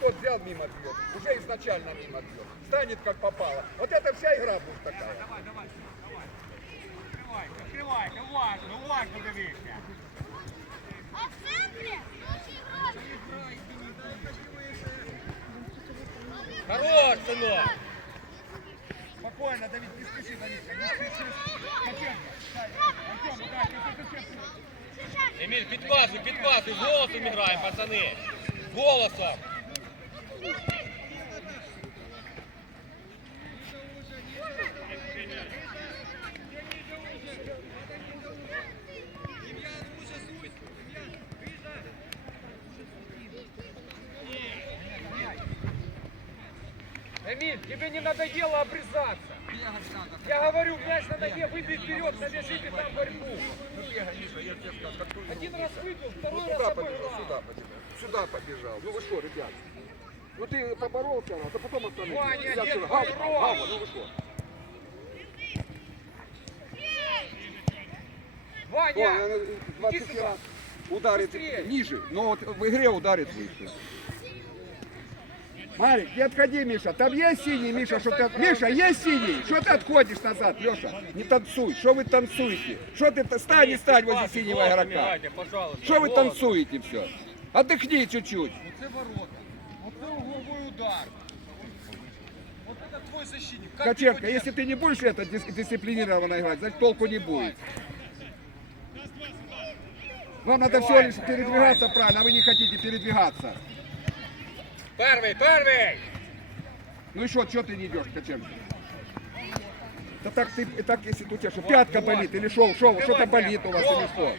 тот взял мимо бьет, уже изначально мимо бьет. Станет как попало. Вот это вся игра будет такая. Відкривайся, відкривайся, уважно, уважно дивися. А в центре? Хорош, сынок! Спокойно, Давид, не спеши, Давидка, не спеши. Артем, Артем, удар, ты тут сейчас. Еміль, підпасуй, підпасуй, з голосом граємо, пацани. З голосом. Эмиль, тебе не надоело обрезаться. Я говорю, мяч на ноге, выбей вперед, навяжите там борьбу. Один раз выбил, второй Ну, раз обыграл. сюда побежал. Сюда побежал. Ну вы что, ребят? Ну ты поборолся а потом остановился. Ваня, нет, поборол. Гава, ну вы что? О, Ваня, она 20 сюда. раз ударит Быстрее. ниже, но вот в игре ударит выше. Марик, не отходи, Миша. Там есть синий, Миша, что ты... от- Миша, есть синий? Что ты отходишь назад, Леша? Не танцуй. Что вы танцуете? Что ты... Стань и стань возле синего игрока. Что вы танцуете все? Отдохни чуть-чуть. Угловой удар. Вот это твой защитник. Как его если ты не будешь это дис- дисциплинированно играть, значит толку не будет. Вам надо всего лишь передвигаться правильно, а вы не хотите передвигаться. Перший, перший! Ну и что, что ты не идешь, Каченко? Да так ты, так если у тебя что, пятка болит, или шо, шо, что-то болит у вас, или что?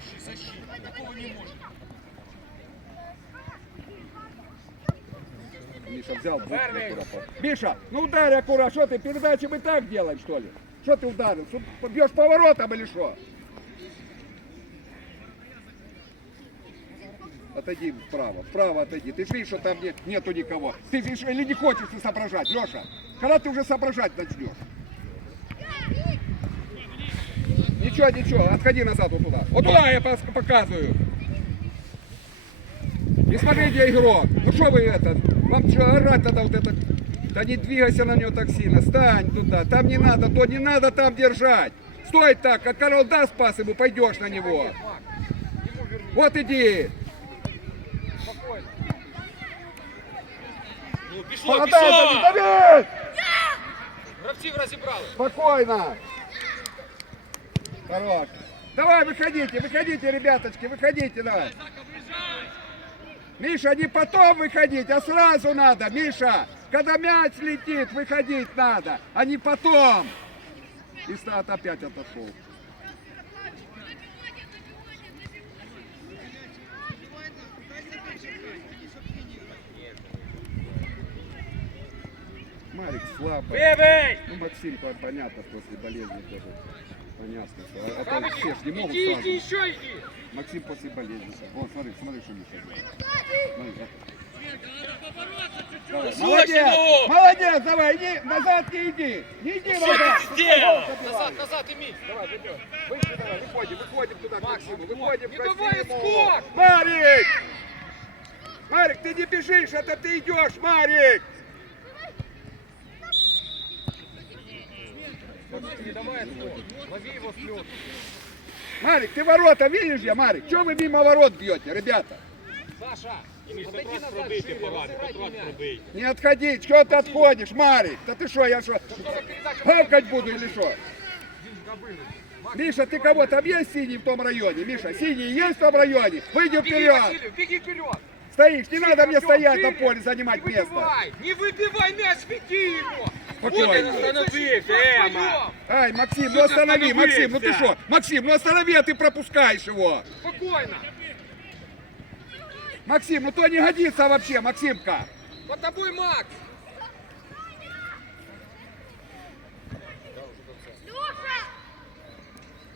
Такого не может. Миша взял. Миша, ну ударь аккуратно, что ты, передачи мы так делаем, что ли? Что ты ударил? Бьешь поворотом или что? Отойди вправо, вправо отойди. Ты же видишь, что там не- нету никого. Ты видишь, или не хочешь ты соображать, Леша? Когда ты уже соображать начнешь? Ничего, ничего, отходи назад вот туда. Вот туда я показываю. Не смотрите игрок. Ну что вы это? Вам что, орать надо вот это? Да не двигайся на него так сильно. Стань туда. Там не надо, то не надо там держать. Стой так, как Карл даст пас ему, пойдешь на него. ему верни. Вот иди. Спокойно. Ну, пішло, Молодая, пішло! Давид, Давид! Гравців розібрали. Спокойно. Хорош. Давай, выходите, выходите, ребяточки, выходите, давай. Миша, не потом выходить, а сразу надо, Миша. Когда мяч летит, выходить надо, а не потом. И стат опять отошел. Марик слабый. Ну, Максим, по- понятно, после болезни тоже. Понятно, что а Там то все ж не могут иди, сразу. иди, еще иди. Максим после болезни. Вот, смотри, смотри, что Миша делает. Смотри, вот. Давай, Молодец, ну! молодец, давай, иди, назад не иди, не иди назад. Назад, назад, Эмиль. Давай, давай, выходим, выходим туда к Максиму, выходим не давай скок! Марик! Марик, ты не бежишь, это ты идешь, Марик! Не давай отскок. Лови его с. Марик, ты ворота видишь я, Марик? Чего вы мимо ворот бьете, ребята? Саша, раз назад пробий, шире, ти повадив, хоч разыграй раз мяч. пробий. Не отходи, что ты отходишь, Марик? Да ты что, я что, передача. гавкать буду или что? Кобылы. Миша, ты кого там есть синий в том районе? Миша, синий есть в том районе? Выйди Беги, вперед! Василий, беги вперед. Стоишь, не надо мне Артём, стоять на шире. поле, занимать Не место. выбивай, не выбивай мяч, веди его. Спокойно. Остановись, Ема! Ай, Максим, ну останови, Максим, ну ты что? Максим, ну останови, а ты пропускаешь его. Спокойно. Максим, ну то не годится вообще, Максимка. Под тобой Макс.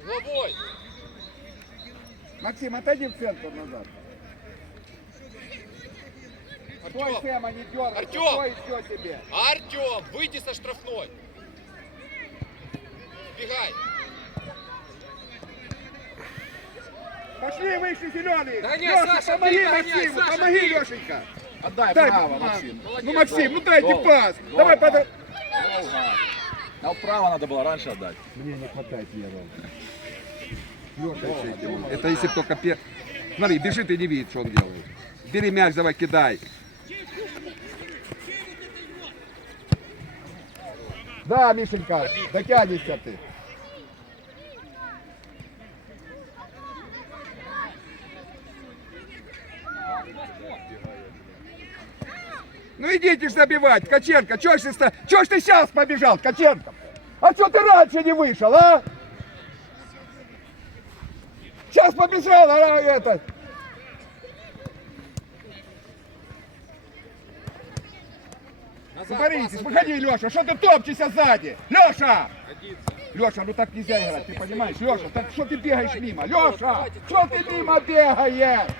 Головой! Максим, отойди в центр назад. Артем! Сэма, не и все тебе. Артем, выйди со штрафной! Бегай! Пошли выше, зеленый. Да не, Леша, Саша, помоги ты Максиму, Саша, помоги, ты. Лешенька. Отдай Дай, право, Максим. Ну, Максим, ну дайте Долго. пас. Долго. Давай, под... А право надо было раньше отдать. Мне не хватает нервов. Это если только пер... Смотри, бежит и не видит, что он делает. Бери мяч, давай, кидай. Да, Мишенька, дотянешься ты. Ну идите ж забивать, Каченко, чё ж ты, чё ж ты сейчас побежал, Каченко? А что ты раньше не вышел, а? Сейчас побежал, а это. Боритесь, выходи, Леша, что ты топчешься сзади? Леша! Леша, ну так нельзя играть, ты понимаешь? Леша, так что ты бегаешь мимо? Леша, что ты мимо бегаешь?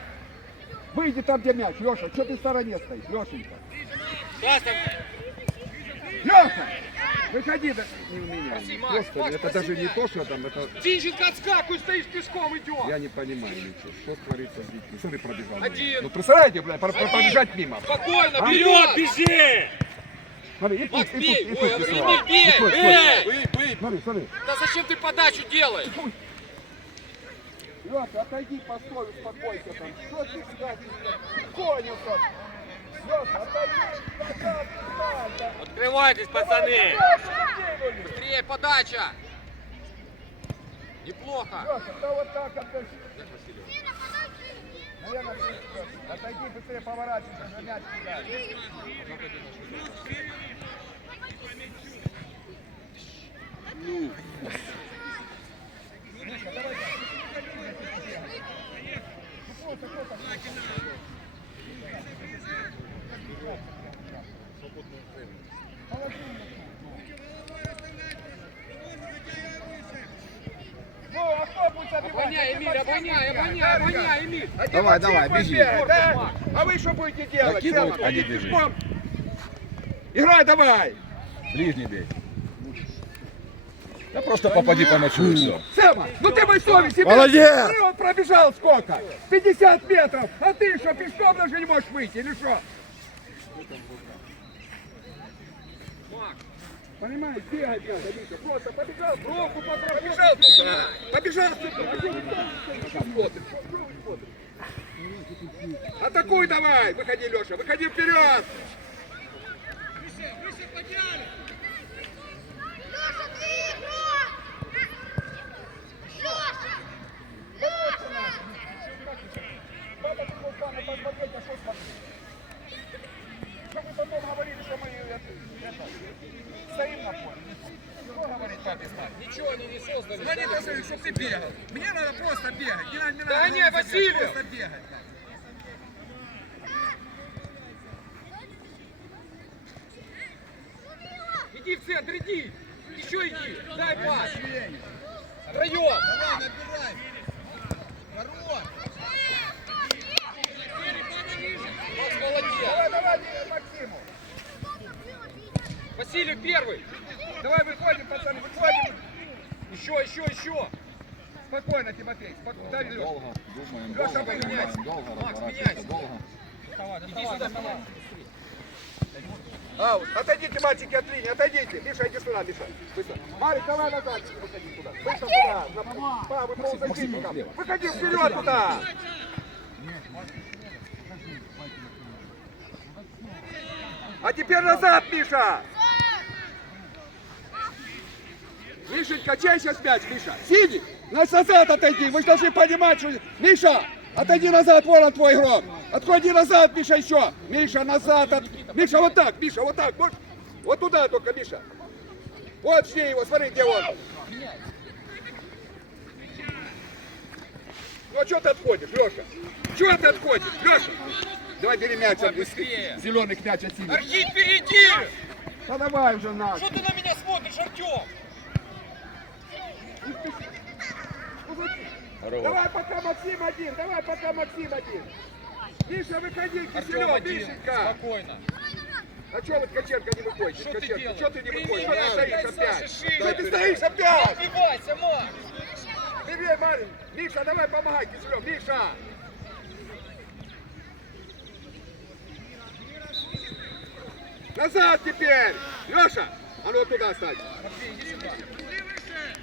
Выйди там, где мяч. Леша, что ты в стороне стоишь? Лешенька. Леша! Выходи, да не у меня. Макс, Макс, это даже спасибо. не то, что там, это... Зинченко отскакивай, стоишь пешком, идем. Я не понимаю ничего. Что творится с детьми? Смотри, пробежал. Один. Ну, представляете, блядь, про- про- пробежать мимо. Спокойно, А? вперед, бежи! Смотри, и Макс, и бей! и Ой, тут. Андрей, писала. бей, тут, бей! тут. Смотри, смотри. Да зачем ты подачу делаешь? Леша, отойди, постой, успокойся там. Что ты сюда? Конился. Леша, отойди. Открывайтесь, пацаны! Быстрее, подача! Неплохо. Леша, да вот так отойди. Наверное, отойди, быстрее поворачивайся, за мяч кидай. Ну, а кто будет забивать? Обгоняй, Эмиль, обгоняй, обгоняй, обгоняй, Эмиль. Где Давай, давай, беги. да? А вы что будете делать? Закидывай, Сема, а не ходить бежи. пешком. Играй давай! Ближний бей. Да просто попади по мячу и все. Сема, ну ты мой совесть себе. Молодец! Ты он пробежал сколько? 50 метров. А ты что, пешком даже не можешь выйти или что? Понимаешь, бегать надо, Миша. Просто побежал, руку побежал туда. Побежал туда. Атакуй давай! Выходи, Леша, выходи вперед! Леша, ты игрок! Леша! Леша! Папа такой план, посмотреть, а что смотреть? Что вы потом говорили, что мы это, это, стоим на поле? Что говорить папе знать? Ничего они не создали. Звони Василий, чтобы ты бегал. Мне надо просто бегать. Не надо, не Да надо не, много Василий! Просто бегать. Иди в центр, иди. Еще иди. Дай пас. Втроем. Макс, молодец. Давай, давай, Максиму. Василий первый. Давай выходим, пацаны, выходим. Еще, еще, еще. Спокойно, Тимофей, спокойно. Дай, Леша. Долго думаем, Леша, долго поменяйся. долго Макс, меняйся. долго. Иди сюда, вставай. Аут. Отойдите, мальчики, от линии, отойдите. Миша, иди сюда, Миша. Быстро. Марик, давай назад, выходи туда. Быстро туда. На- Правый полузащитником. Выходи вперед туда. А теперь назад, Миша. Мишенька, чей сейчас мяч, Миша? Нас назад отойди. Вы же должны понимать, что... Миша, отойди назад, вон он твой игрок. Отходи назад, Миша, еще. Миша, назад. От... Миша, вот так, Миша, вот так. Вот, вот туда только, Миша. Вот жди его, смотри, где он. Ну а что ты отходишь, Леша? Чего ты отходишь, Леша? Давай бери мяч, зеленых мяч от синих. Архит, впереди! Да давай уже на. Что ты на меня смотришь, Артем? Давай пока Максим один, давай пока Максим один. Миша, выходи, Киселев. Мишенька. Спокойно. А что вы, Ткаченко, не выходите? Что ты делаешь? что ты не выходишь? Что ты стоишь опять? Что ты стоишь опять? Отбивайся, Макс! Бери, Марин. Миша, давай помогай, Киселев, Миша. Назад теперь! Леша! А ну туда стань!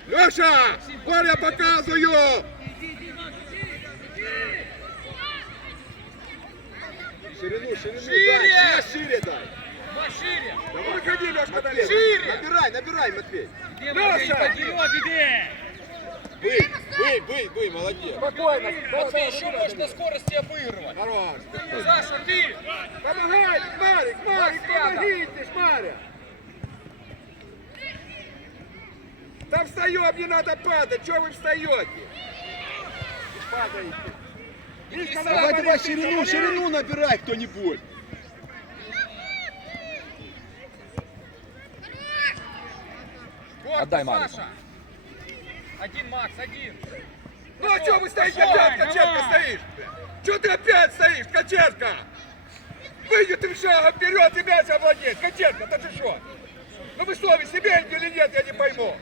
Леша! Вон я показываю! Ширину, ширину, Шире! дай, шире дай! Пошире! Давай. Выходи, Лешка, долей! Шире! Набирай, набирай, Матвей! Леша! Бый, бый, бый, бый, молодец. Спокойно! Матвей, еще можешь на скорости обыгрывать. Хорош! Саша, ты! Помогай, Марик, Марик, помогите, Маря! Встаем, не надо падать, что вы встаете? Падаете. Мишка, Давай, давай, ширину, ты ширину набирай кто-нибудь. Отдай Марику. Саша! Один, Макс, один! Ну а что вы стоите опять, Качерка давай. стоишь? Что ты опять стоишь, Качерка? Выйди три шага вперед и мяч овладеть. Качерка, да ты что? Ну вы совесть имеете или нет, я не пойму.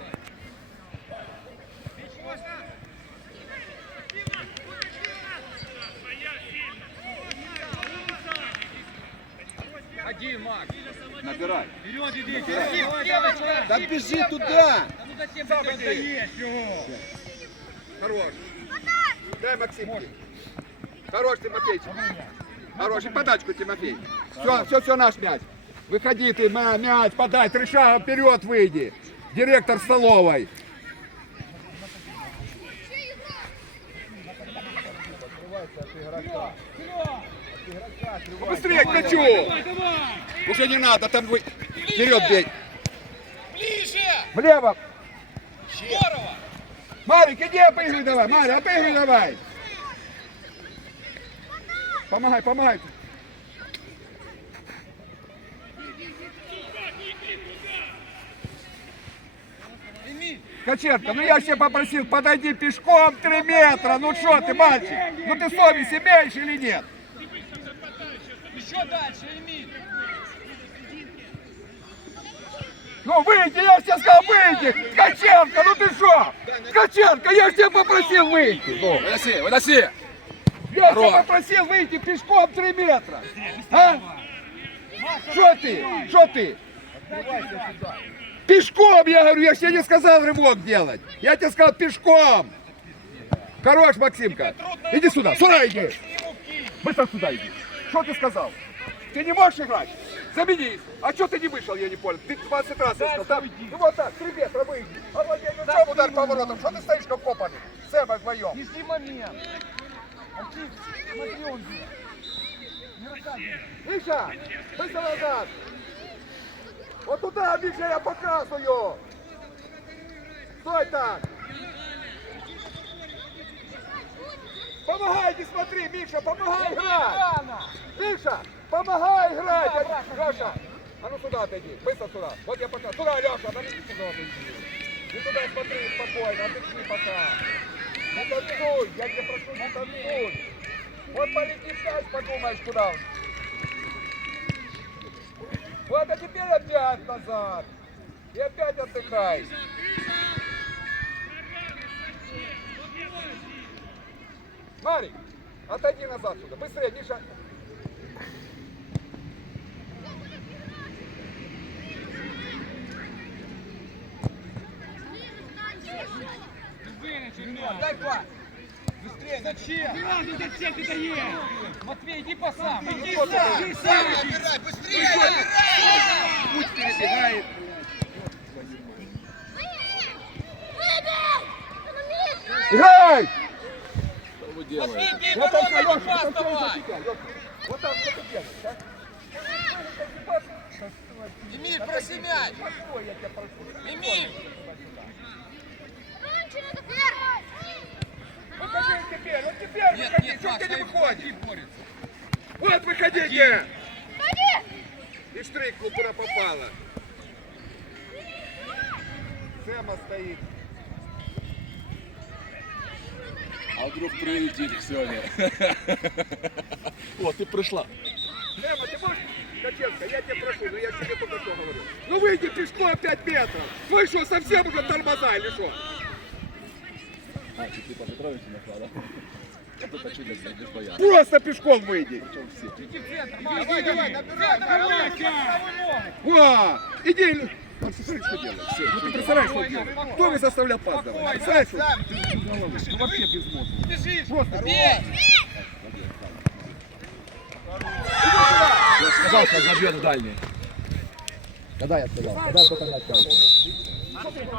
Один, Макс! Набирай. Вперед иди! Давай, давай, давай! Да бежи туда. Да ну зачем ты отдаешь его? Хорош. Дай Максим. Хорош, Тимофейчик. Хороший, подачку, Тимофей. Все, все, все наш мяч. Выходи ты, мя- мяч, подай, три шага вперед выйди. Директор столовой. Быстрее к мячу. Уже не надо, там вы... Вперед бей. Ближе! Влево. Здорово! Марик, иди опыгрывай давай. Марик, опыгрывай давай. Помогай, помогай. Качерка, ну я тебя попросил, подойди пешком 3 метра. Ну что ты, мальчик? Ну ты совесть имеешь или нет? Еще дальше, Эмиль! Ну выйди, я тебе сказал выйди! Ткаченко, ну ты что? Ткаченко, я ж тебя попросил выйти! Ну, Выноси, выноси. я Здорово. тебя попросил выйти пешком 3 метра! А? Что ты? Что ты? Пешком, я говорю, я ж тебе не сказал рывок делать. Я тебе сказал пешком. Хорош, Максимка. Иди сюда, сюда иди. Быстро сюда иди. Что ты сказал? Ты не можешь играть? Заменись. А что ты не вышел, я не понял. Ты 20 раз сказал. Там, ну вот так, 3 метра выйди. А вот я ну что удар поворотом? Что ты стоишь как копанный? Сэма вдвоем. Неси момент! Артик, смотри, он. Не рассказывай. Миша, быстро назад. Вот туда, Миша, я показываю. Стой так. Помогай, не смотри, Миша, помогай играть. Миша, помогай играть. Леша, а ну сюда отойди, быстро сюда. Вот я пока. Сюда, Леша, иди сюда отойди. Ты туда смотри спокойно, отойди пока. Не танцуй, я тебя прошу, не танцуй. Вот полетит мяч, подумаешь, куда он. Вот, а теперь опять назад. И опять отдыхай. Марик, отойди назад сюда. Быстрее, Миша. Дай пас! Быстрее, зачем? Сразу зачем ты даешь? Матвей, иди по сам! Иди сам! Иди сам! Набирай, быстрее! Путь перебегает. Играй! Делаете? Матвей, бей ворота, иди пас давай! Вот там что ты делаешь, а? Эмиль, проси мяч! Постой, я тебя прошу. Эмиль! Выходи теперь, вот теперь Нет, выходи, нет, что ты не выходишь? Вот выходите! И штрейку куда попала. Сэма стоит. А вдруг прилетит Ксения. Э, вот, ты пришла. Эма, ты можешь? Каченко, я тебя прошу, но я тебе только что говорю. Ну выйди пешком 5 метров. Вы что, совсем уже тормоза или что? А, ты по Петровичу нашла, да? Просто пешком выйди. Давай, давай, набирай, Во! Иди. Представляешь, что делаешь? Ну Ты представляешь, что делаешь? Кто мне заставлял пас давать? Представляешь? на. Ну вообще без мозга. Просто. Я сказал, что забьет дальний. Когда я сказал? Когда только начал?